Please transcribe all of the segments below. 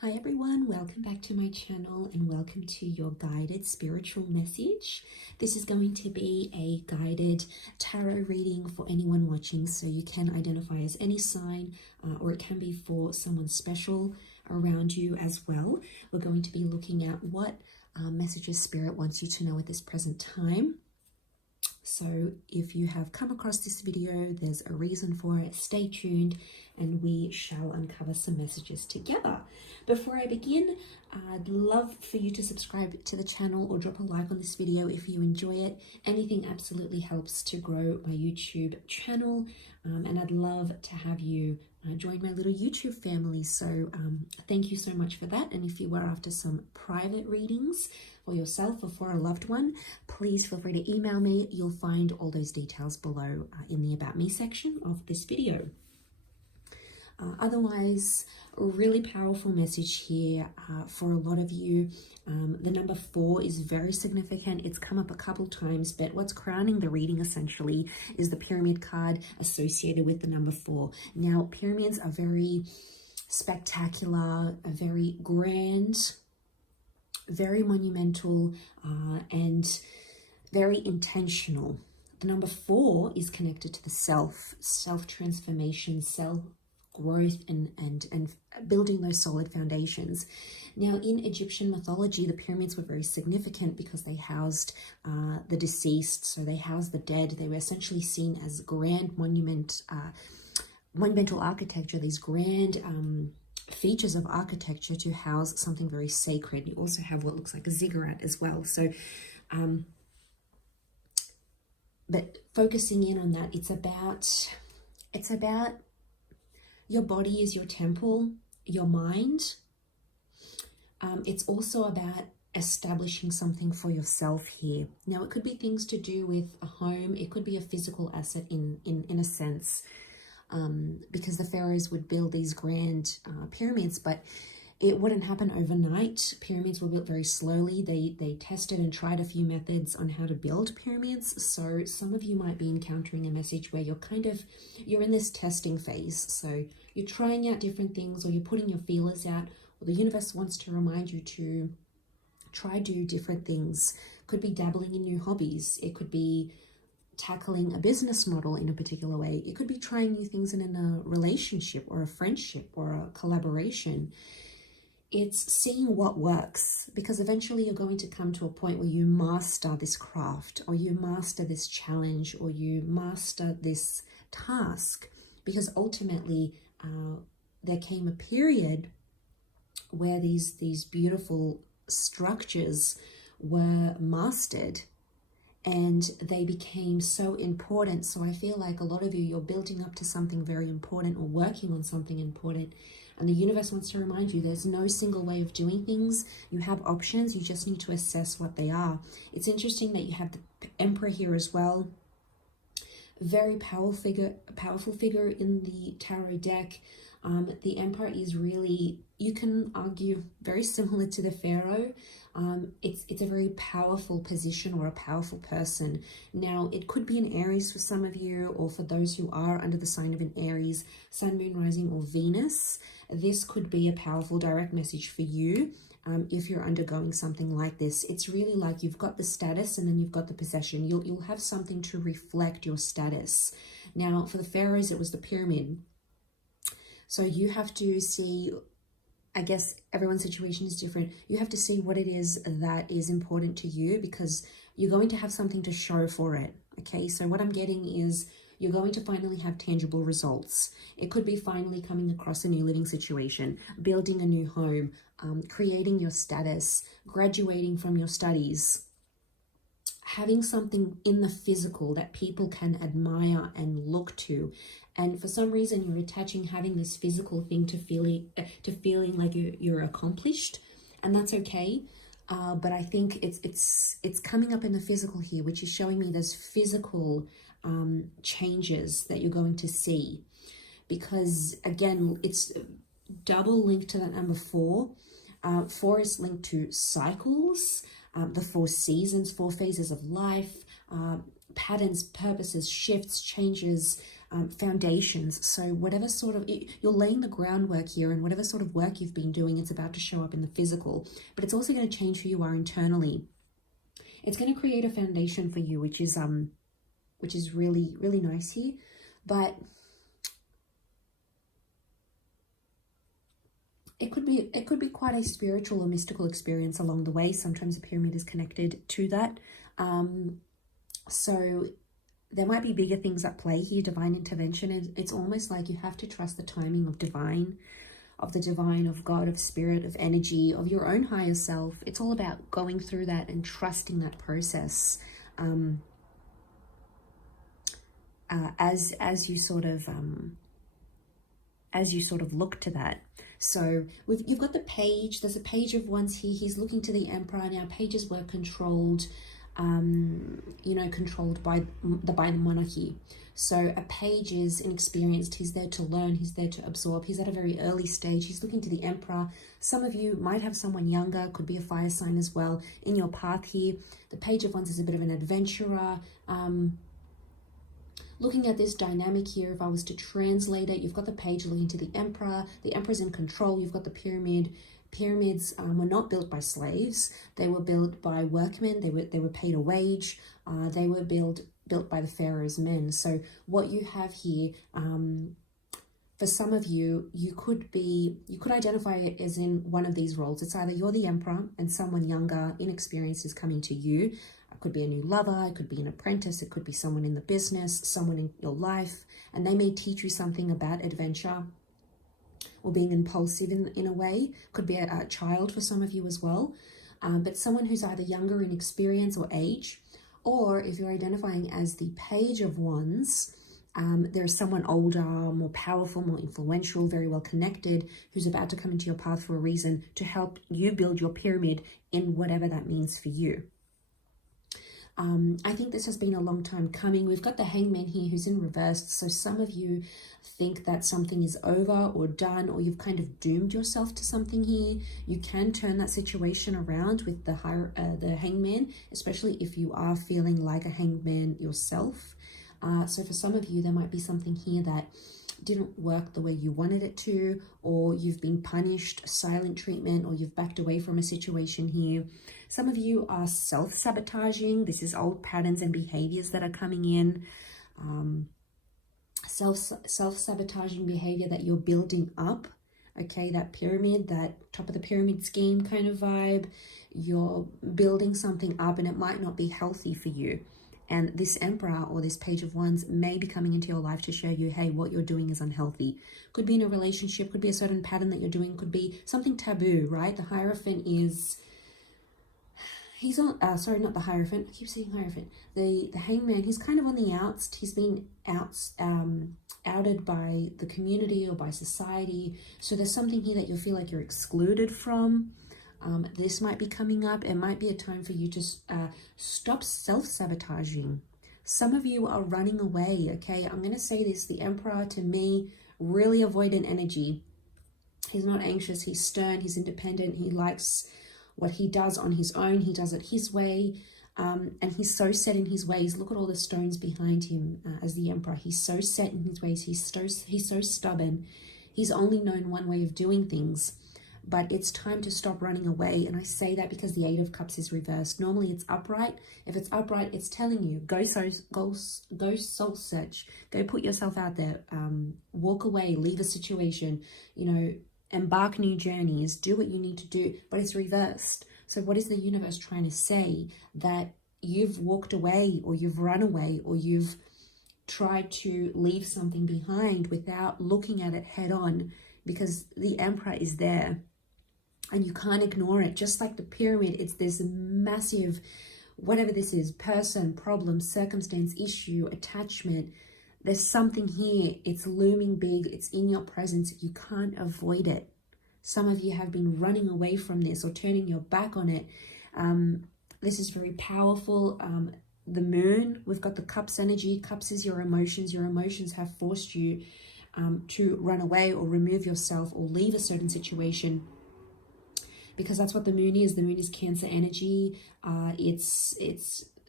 Hi everyone, welcome back to my channel and welcome to your guided spiritual message. This is going to be a guided tarot reading for anyone watching, so you can identify as any sign or it can be for someone special around you as well. We're going to be looking at what messages Spirit wants you to know at this present time. So if you have come across this video, there's a reason for it. Stay tuned and we shall uncover some messages together. Before I begin, I'd love for you to subscribe to the channel or drop a like on this video if you enjoy it. Anything absolutely helps to grow my YouTube channel, and I'd love to have you join my little YouTube family. So thank you so much for that. And if you were after some private readings for yourself or for a loved one, please feel free to email me. You'll find all those details below in the About Me section of this video. Otherwise, a really powerful message here for a lot of you. The number 4 is very significant. It's come up a couple times, but what's crowning the reading essentially is the pyramid card associated with the number 4. Now, pyramids are very spectacular, very grand, very monumental, and very intentional. The number 4 is connected to the self-transformation, self-growth, and building those solid foundations. Now, in Egyptian mythology, the pyramids were very significant because they housed the deceased, so they housed the dead. They were essentially seen as grand monumental architecture, these grand features of architecture to house something very sacred. You also have what looks like a ziggurat as well. So but focusing in on that, it's about your body is your temple, your mind. It's also about establishing something for yourself here. Now, it could be things to do with a home. It could be a physical asset in a sense, because the pharaohs would build these grand pyramids, but it wouldn't happen overnight. Pyramids were built very slowly. They tested and tried a few methods on how to build pyramids. So some of you might be encountering a message where you're in this testing phase. So you're trying out different things, or you're putting your feelers out, or the universe wants to remind you to try do different things. Could be dabbling in new hobbies. It could be tackling a business model in a particular way. It could be trying new things in a relationship or a friendship or a collaboration. It's seeing what works, because eventually you're going to come to a point where you master this craft, or you master this challenge, or you master this task, because ultimately there came a period where these beautiful structures were mastered and they became so important. So I feel like a lot of you, you're building up to something very important or working on something important. And the universe wants to remind you there's no single way of doing things. You have options. You just need to assess what they are. It's interesting that you have the Emperor here as well. Very powerful figure in the tarot deck. The Emperor is really, you can argue, very similar to the Pharaoh. It's a very powerful position or a powerful person. Now, it could be an Aries for some of you, or for those who are under the sign of an Aries, Sun, Moon, Rising, or Venus. This could be a powerful direct message for you. If you're undergoing something like this, it's really like you've got the status and then you've got the possession. You'll have something to reflect your status. Now, for the pharaohs, it was the pyramid. So you have to see, I guess everyone's situation is different. You have to see what it is that is important to you, because you're going to have something to show for it. Okay, so what I'm getting is you're going to finally have tangible results. It could be finally coming across a new living situation, building a new home, creating your status, graduating from your studies, having something in the physical that people can admire and look to. And for some reason, you're attaching having this physical thing to feeling like you're accomplished, and that's okay. But I think it's coming up in the physical here, which is showing me there's physical changes that you're going to see, because again, it's double linked to that number 4. 4 is linked to cycles, the 4 seasons, 4 phases of life, patterns, purposes, shifts, changes, foundations. So whatever sort of, you're laying the groundwork here, and whatever sort of work you've been doing, it's about to show up in the physical, but it's also going to change who you are internally. It's going to create a foundation for you, which is really, really nice here. But it could be quite a spiritual or mystical experience along the way. Sometimes the pyramid is connected to that. So there might be bigger things at play here, divine intervention. It's almost like you have to trust the timing of the divine, of God, of spirit, of energy, of your own higher self. It's all about going through that and trusting that process as you sort of look to that. So you've got the page. There's a page of wands here. He's looking to the emperor. Now pages were controlled, controlled by the monarchy. So a page is inexperienced. He's there to learn. He's there to absorb. He's at a very early stage. He's looking to the emperor. Some of you might have someone younger, could be a fire sign as well, in your path here. The page of wands is a bit of an adventurer. Looking at this dynamic here, if I was to translate it, you've got the page looking to the emperor. The emperor's in control. You've got the pyramid. Pyramids were not built by slaves. They were built by workmen. They were paid a wage. They were built by the pharaoh's men. So what you have here, for some of you, you could identify it as in one of these roles. It's either you're the emperor and someone younger, inexperienced, is coming to you. It could be a new lover, it could be an apprentice, it could be someone in the business, someone in your life, and they may teach you something about adventure or being impulsive in a way. Could be a child for some of you as well, but someone who's either younger in experience or age. Or if you're identifying as the page of wands, there's someone older, more powerful, more influential, very well connected, who's about to come into your path for a reason to help you build your pyramid in whatever that means for you. I think this has been a long time coming. We've got the hangman here who's in reverse. So some of you think that something is over or done, or you've kind of doomed yourself to something here. You can turn that situation around with the hangman, especially if you are feeling like a hangman yourself. So for some of you, there might be something here that didn't work the way you wanted it to, or you've been punished, silent treatment, or you've backed away from a situation here. Some of you are self-sabotaging. This is old patterns and behaviors that are coming in. Self-sabotaging behavior that you're building up. Okay, that pyramid, that top of the pyramid scheme kind of vibe. You're building something up and it might not be healthy for you. And this emperor or this page of wands may be coming into your life to show you, hey, what you're doing is unhealthy. Could be in a relationship, could be a certain pattern that you're doing, could be something taboo, right? The Hierophant is, he's on, sorry, not the Hierophant, I keep saying Hierophant. The hangman, he's kind of on the outs. He's been outed by the community or by society. So there's something here that you feel like you're excluded from. This might be coming up. It might be a time for you to stop self-sabotaging. Some of you are running away, okay? I'm going to say this. The Emperor, to me, really avoidant energy. He's not anxious. He's stern. He's independent. He likes what he does on his own. He does it his way. And he's so set in his ways. Look at all the stones behind him as the Emperor. He's so set in his ways. He's so stubborn. He's only known one way of doing things. But it's time to stop running away. And I say that because the Eight of Cups is reversed. Normally it's upright. If it's upright, it's telling you, go soul search. Go put yourself out there. Walk away, leave a situation, embark new journeys, do what you need to do. But it's reversed. So what is the universe trying to say? That you've walked away, or you've run away, or you've tried to leave something behind without looking at it head on, because the Emperor is there. And you can't ignore it. Just like the pyramid, it's this massive, whatever this is, person, problem, circumstance, issue, attachment. There's something here. It's looming big. It's in your presence. You can't avoid it. Some of you have been running away from this or turning your back on it. This is very powerful. The moon, we've got the Cups energy. Cups is your emotions. Your emotions have forced you to run away or remove yourself or leave a certain situation, because that's what the moon is. The moon is Cancer energy. It's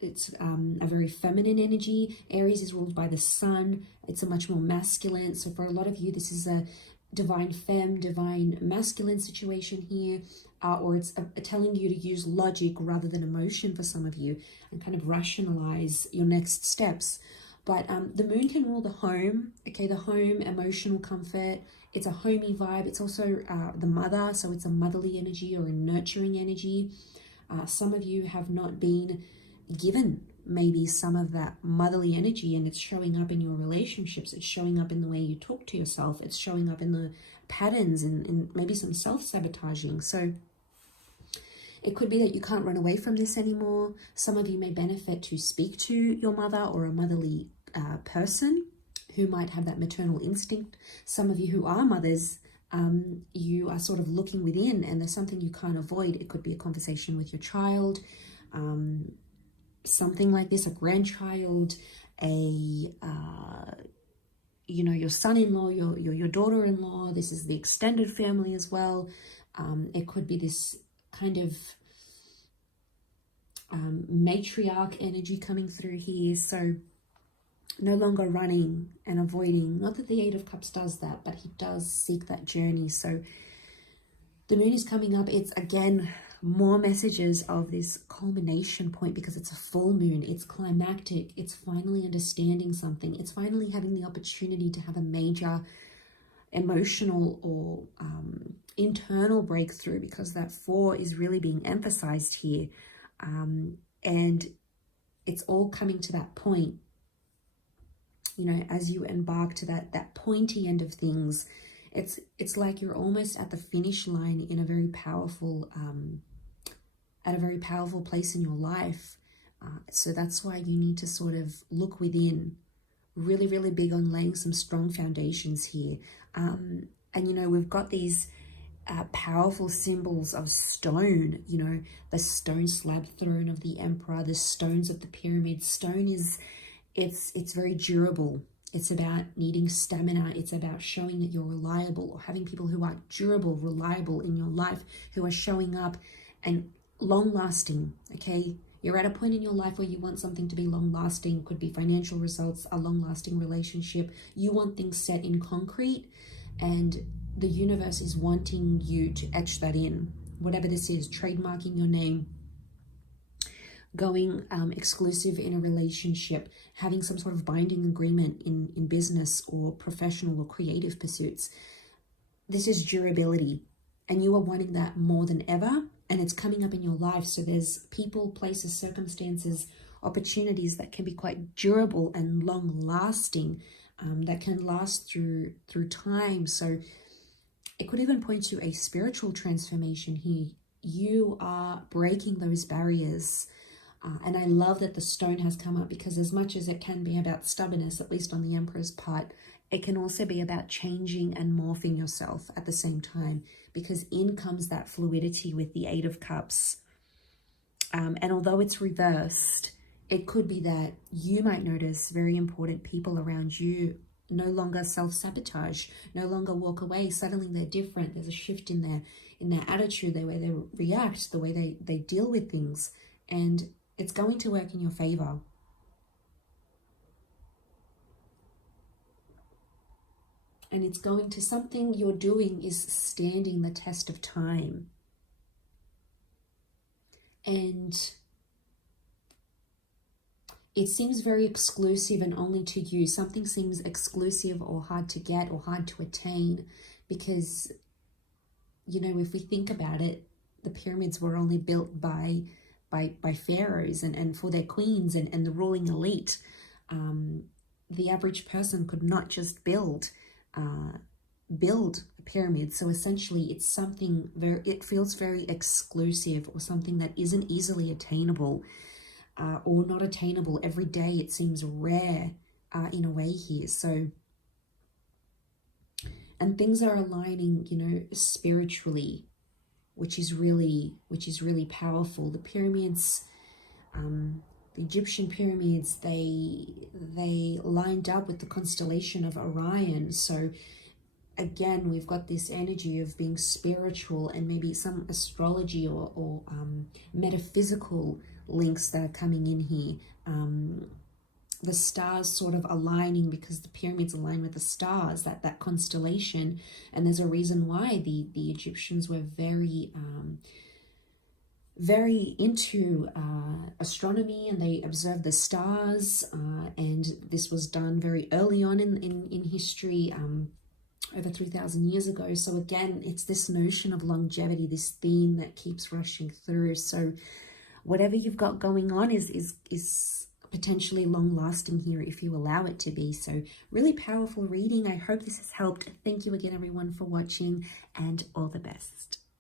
it's a very feminine energy. Aries is ruled by the sun. It's a much more masculine. So for a lot of you, this is a divine femme, divine masculine situation here, or it's telling you to use logic rather than emotion for some of you, and kind of rationalize your next steps. But the moon can rule the home, okay, the home, emotional comfort. It's a homey vibe. It's also the mother, so it's a motherly energy or a nurturing energy. Some of you have not been given maybe some of that motherly energy, and it's showing up in your relationships. It's showing up in the way you talk to yourself. It's showing up in the patterns and maybe some self-sabotaging. So it could be that you can't run away from this anymore. Some of you may benefit to speak to your mother or a motherly person who might have that maternal instinct. Some of you who are mothers, you are sort of looking within, and there's something you can't avoid. It could be a conversation with your child, something like this, a grandchild, your son-in-law, your daughter-in-law. This is the extended family as well. It could be this kind of matriarch energy coming through here. So no longer running and avoiding. Not that the Eight of Cups does that, but he does seek that journey. So the moon is coming up. It's, again, more messages of this culmination point, because it's a full moon. It's climactic. It's finally understanding something. It's finally having the opportunity to have a major emotional or internal breakthrough, because that 4 is really being emphasized here. And it's all coming to that point, you know, as you embark to that pointy end of things. It's like you're almost at the finish line in a very powerful, at a very powerful place in your life. So that's why you need to sort of look within, really, really big on laying some strong foundations here. And, you know, we've got these powerful symbols of stone, you know, the stone slab throne of the emperor, the stones of the pyramid. Stone is, it's very durable. It's about needing stamina. It's about showing that you're reliable, or having people who are durable, reliable in your life, who are showing up and long-lasting, okay? You're at a point in your life where you want something to be long-lasting. Could be financial results, a long-lasting relationship. You want things set in concrete, and the universe is wanting you to etch that in. Whatever this is, trademarking your name, going exclusive in a relationship, having some sort of binding agreement in business or professional or creative pursuits. This is durability, and you are wanting that more than ever, and it's coming up in your life. So there's people, places, circumstances, opportunities that can be quite durable and long-lasting, that can last through time. So it could even point to a spiritual transformation here. You are breaking those barriers. And I love that the stone has come up, because as much as it can be about stubbornness, at least on the Emperor's part, it can also be about changing and morphing yourself at the same time, because in comes that fluidity with the Eight of Cups. And although it's reversed, it could be that you might notice very important people around you no longer self-sabotage, no longer walk away. Suddenly they're different. There's a shift in their attitude, the way they react, the way they deal with things. And it's going to work in your favor. And it's going to, something you're doing is standing the test of time. And it seems very exclusive and only to you. Something seems exclusive or hard to get or hard to attain, because, you know, if we think about it, the pyramids were only built by pharaohs and for their queens and the ruling elite. The average person could not just build a pyramid. So essentially it's something it feels very exclusive, or something that isn't easily attainable, or not attainable every day. It seems rare in a way here. So, and things are aligning, you know, spiritually, which is really powerful. The pyramids, the Egyptian pyramids, they lined up with the constellation of Orion. So again, we've got this energy of being spiritual, and maybe some astrology or metaphysical links that are coming in here. The stars sort of aligning because the pyramids align with the stars, that constellation. And there's a reason why the Egyptians were very into astronomy, and they observed the stars, and this was done very early on in history, over 3,000 years ago. So again, it's this notion of longevity, this theme that keeps rushing through. So whatever you've got going on is potentially long lasting here if you allow it to be. So really powerful reading. I hope this has helped. Thank you again, everyone, for watching, and all the best.